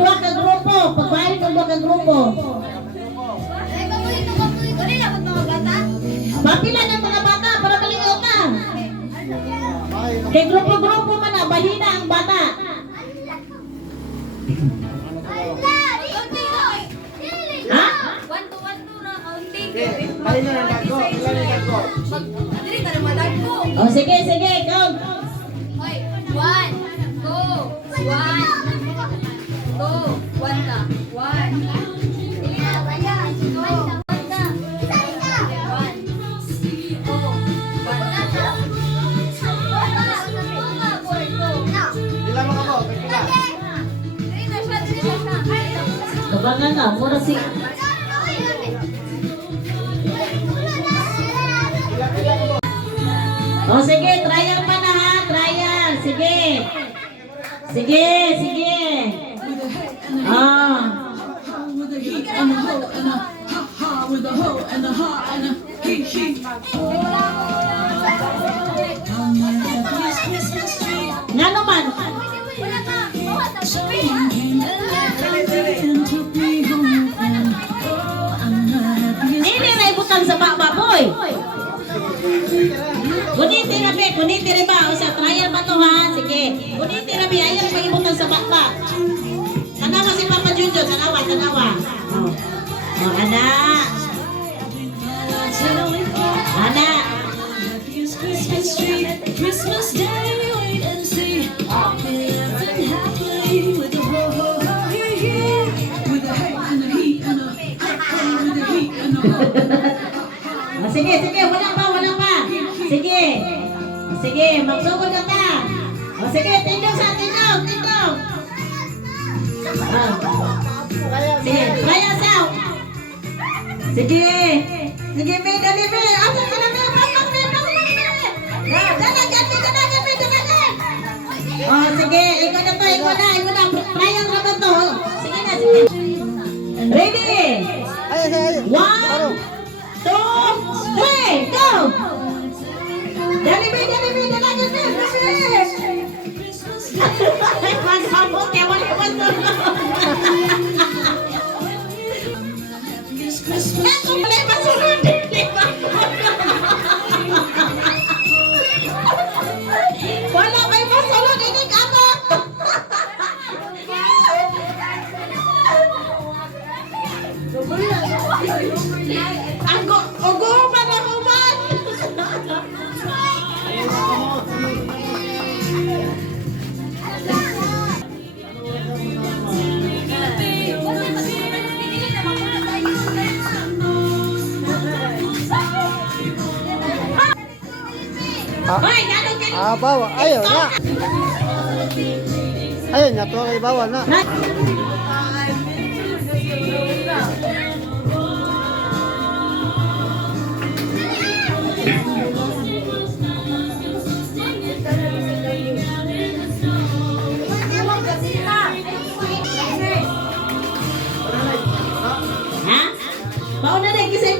duha ka grupo. Pagbahay ng duha ka grupo. Papila ng mga bata para malingaw ka. Kay grupo-grupo man na, bahina ang bata. Ha? O sige, sige, count. 1, 2, 1, 2, 1 ka. 1. Kabangan na, mura si... O sige, trial pa na ha, trial. Sige. Sige, sige. Nga naman. Ini na ibutan sa baboy. Kuniti na be, kuniti rin ba? O sa trial ba to ha? Sige. Kuniti na be, ayaw pagibutan sa bakba. Tanawa si Papa Junjun, tanawa, tanawa. O, anak. Anak. Christmas Day, wait and see. Happily with the ho ho ho with the hey and the heat and the hey with the heat and the ho. Sige, sige, wala pa, wala pa. Sige. Sige, magsugod na ka. O sige, tindog sa tindog, tindog. Sige, kaya saw. Sige. Sige, be, dali, be. Asa ka na, be, pakpak, be, pakpak, be. Dala, dali, dala, dali, dala, dali. O, sige, ikaw na to, ikaw na. Trial na ba to? Sige na, sige. Ready? 1, 2, 3, go! Dali, be, dali, be, dala, dali, be. Magsabot, ewan, ewan, Ito pala yung masunod. Wala may masunod. Inig ako. Ang uguman na uman. Bawa. Ayaw na. Ayaw na. Tuwa kayo bawa na. Ha? Mauna na, kisay